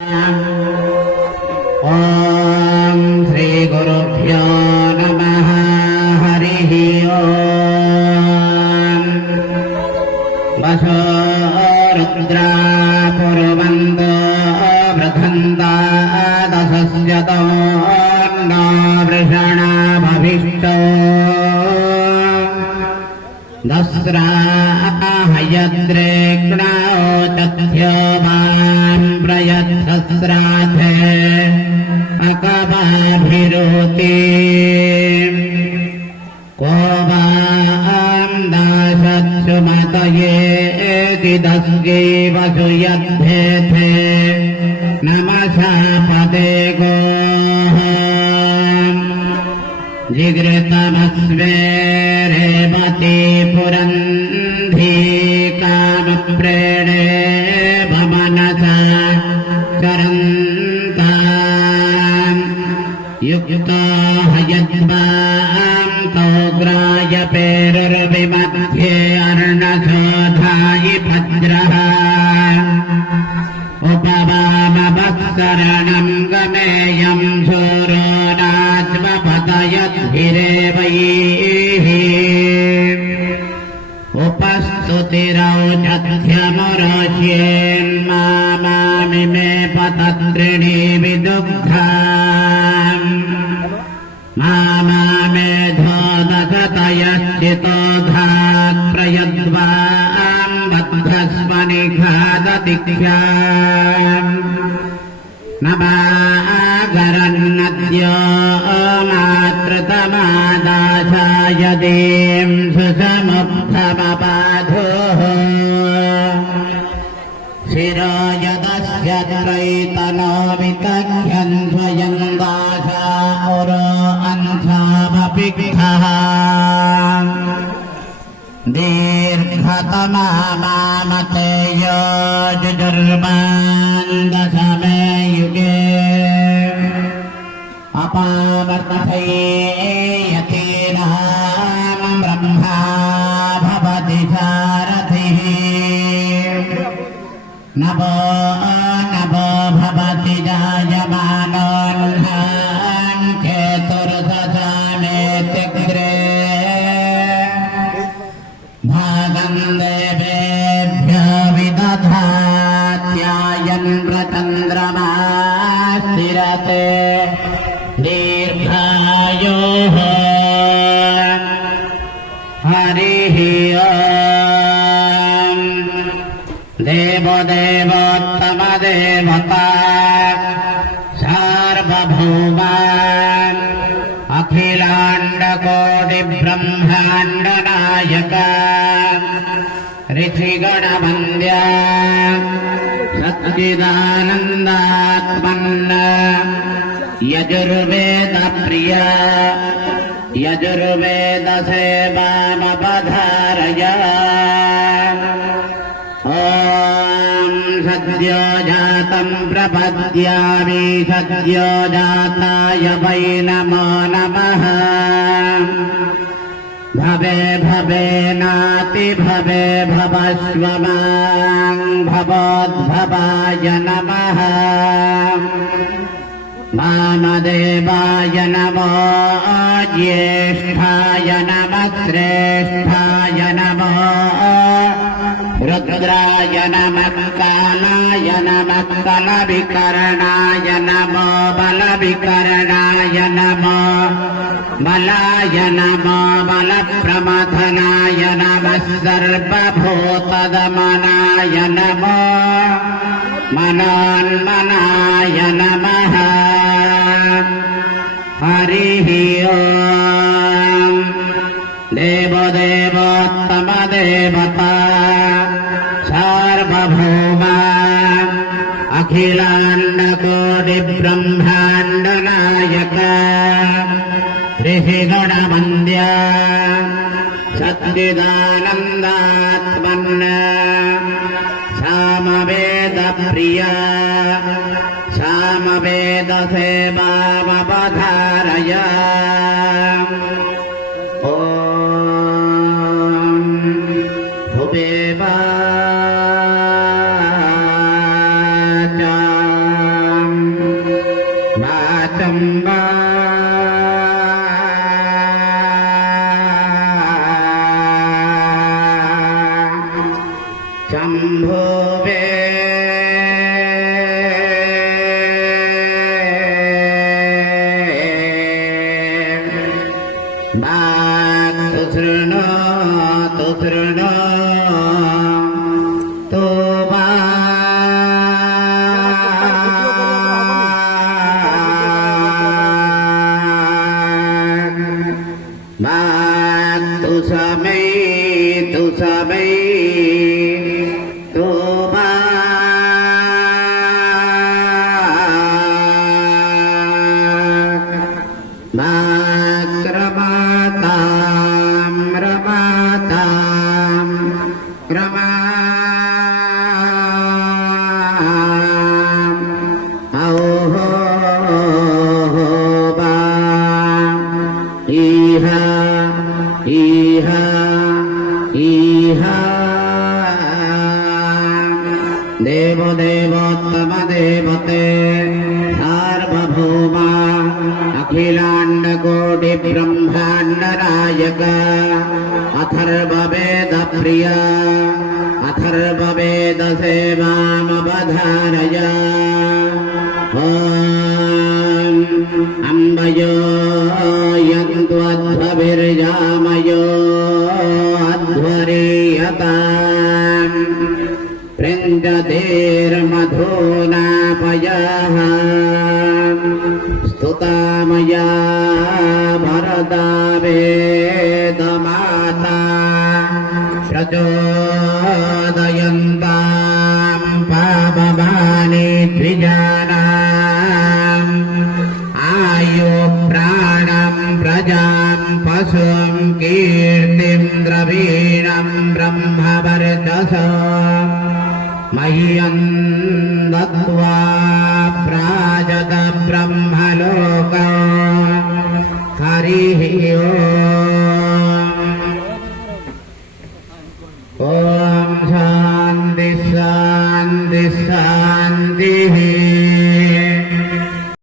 ओम श्री गुरुभ्यो नमः। हरिः ओम। वसो रुद्रा पुरवन्तो वृधन्ता दशस्यतो नो वृषणा भविष्टो दस्रा हयद्रेग्ना तथ्यो मां प्रयत्सस्राधे अकवाभिरोति को वां दाशत्सुमतये एतिदस्यै वसुयद्धेथे नमसा पदे गोः जिगृतमस्वे रेवती पुरन्धी कामप्रेणे भमनसा चरन्ताम् युक्तो हयद्वां तौग्राय पेरुर्विमध्ये अर्णशोधायि भद्रः उपवामवत्सरणं गमेयं शूरो नात्मपतयद्भिरेवैः उपस्तुतिरौचध्यमुरोष्येन्मामिमे पतत्रिणी विदुग्धाम् मामेधो दशतयश्चितोधात् प्रयद्वां बद्धस्मनिघादतिख्याम् नमागरन्नद्यो मातृतमादाशाय दीं सुसमुग्धमपाधुः शिरो यदस्य त्रैतनो वितघ्यन् स्वयं दाशा उरो अंशामपिक्षः दीर्घतमा मामते यो जुजुर्वान् दशमे युगे अपावर्तयतीनां ब्रह्मा भवति सारथिः नभो नभो भवति जायमानोऽह्नान् केतुर्दशामेत्यग्रे भागं देवेभ्यो विदधात्यायन् प्रचन्द्रमा स्थिरते दीर्घायुः। हरिः ओम्। देवोत्तमदेवता सार्वभौमा अखिलाण्डकोटिब्रह्माण्डनायक ऋषिगणवन्द्या सच्चिदानन्दात्मन् यजुर्वेदप्रिया यजुर्वेदसेवामपधारय ॐ सद्यो जातं प्रपद्यामि सद्यो जाताय वै नमो नमः। भवे भवे नाति भवे भवस्व मां भवोद्भवाय नमः। वामदेवाय नमो ज्येष्ठाय नमः श्रेष्ठाय नमो रुद्राय नमः कालाय नमः कलविकरणाय नमो बलविकरणाय नमो बलाय नमो बलप्रमथनाय नमः सर्वभूतदमनाय नमो मनोन्मनाय नमः। हरिः ओम्। देवोत्तमदेवता सार्वभौमा अखिलाण्डकोटिब्रह्माण्डनायक ऋषिगणवन्द्या सच्चिदानन्दात्मन् सामवेदप्रिया सामवेदसेवामपधारय ॐ भुवेवा चम्बा शम्भुवे तु शृणु तो तु समय तो देवो देवोत्तम देवते सार्वभौमा अखिलांड कोटि ब्रह्मांड नायक अथर्ववेद प्रिय अथर्ववेद सेवामवधारय ॐ अम्बयो यन्तु अध्वभिर्यामयो अध्वरीयताम् प्रेञ्जतेर्मधूनापयः स्तुतामया भरता वेदमाता प्रचोदयन्तां पापमानि द्विजानाम् आयु प्राणं प्रजां पशुं कीर्तिं द्रवीणं ब्रह्मवर्चसा मह्यं दत्त्वा प्राजत ब्रह्मलोक हरिः ॐ शान्ति शान्ति शान्ति।